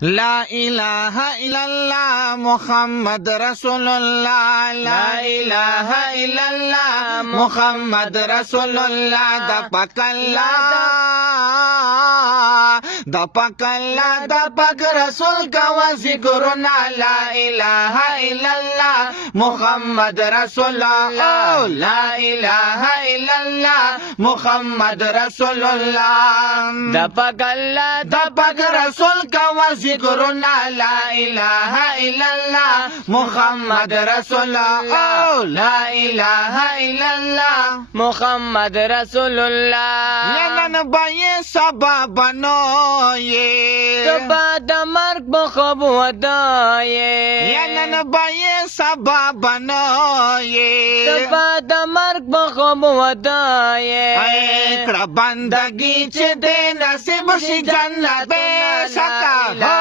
لا إله إلا الله محمد رسول الله لا إله إلا الله محمد رسول الله د پاک الله د پاک الله د پاک رسول کا ذکرنا لا إله إلا الله محمد رسول الله لا إله إلا الله محمد رسول الله د پاک الله د پاک رسول کا ذکرنا لا إله إلا الله محمد رسول الله لا إله إلا الله محمد رسول الله نن بای سبا بنوي سبا د مرګ بخوب ودای نن بای سبا بنوي سبا د مرګ بخوب ودای کړه بندگی چې دې نصیب شي جنت بے شکا الله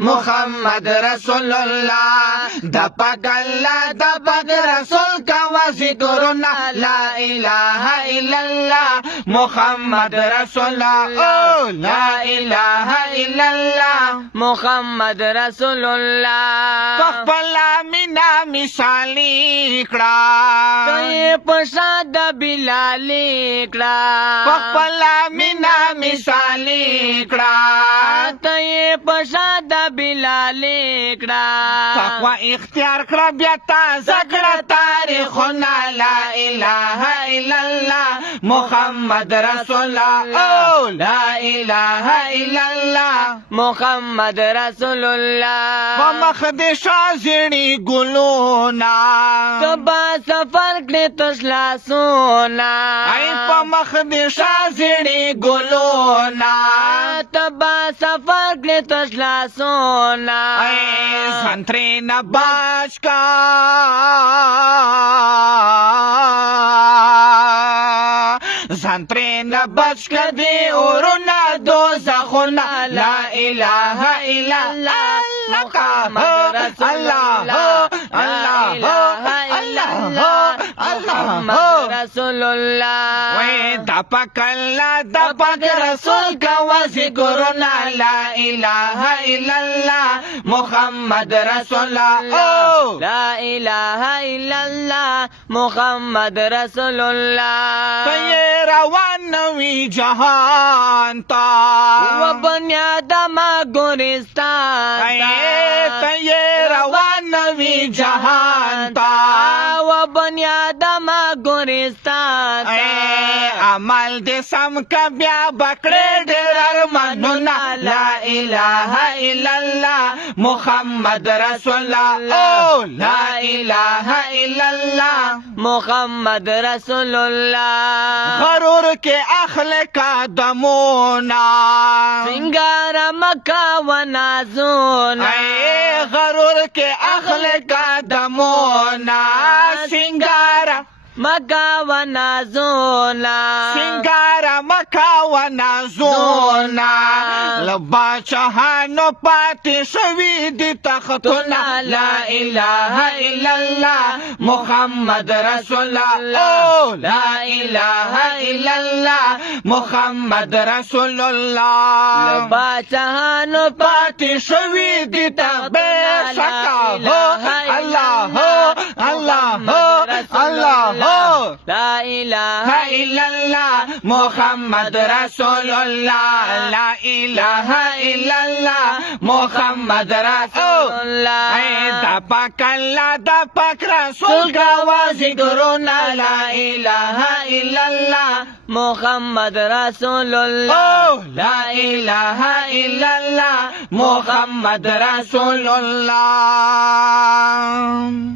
محمد رسول الله د پاک الله د پاک رسول کا ذکرنا لا اله الا الله محمد رسول الله لا اله الا الله محمد رسول الله پخپلا مینا مثالی کړه ته پشاد بلال کړه پخپلا مینا مثالی کړه ته پشاد بلال کړه تقوا اختیار کړه بیا تازه کړه تاریخنا لا اله الا الله محمد رسول الله لا اله الا الله محمد رسول الله په مخ دې شازړي ګلونا کبا سفر کړې تسلا سونا ای په مخ دې شازړي ګلونا تبا سفر کړې تسلا سونا ای سنتري نباش کا سنتري نباش کا دی اورونا دوزخونا لا اله الا الله محمد رسول الله محمد رسول الله وې د پاک الله د پاک رسول کا ذکرنا لا اله الا الله محمد رسول الله لا اله الا الله محمد رسول الله ته روان وی جهان تا و بنیادم ګورستان ته روان وی جهان تا و بنیادم ګورستان عمل دې سم کا بیا بکړې ډېر ارمانونه لا اله الا الله محمد رسول الله لا اله الا الله محمد رسول الله غرور کې اخلاق قدمونه سنگار مکا و نازونا غرور کې اخلاق قدمونه سنگار مکا و نازونا سنگار مکا و نازونا لبا چهانو پاتی شوی دی تختونا لا اله الا الله محمد رسول الله لا اله الا الله محمد رسول الله لبا چهانو پاتی شوی دی تختونا الله لا اله الا الله محمد رسول الله لا اله الا الله محمد رسول الله دا پاک الله دا پاک رسول کا ذکرنا لا اله الا الله محمد رسول الله لا اله الا الله محمد رسول الله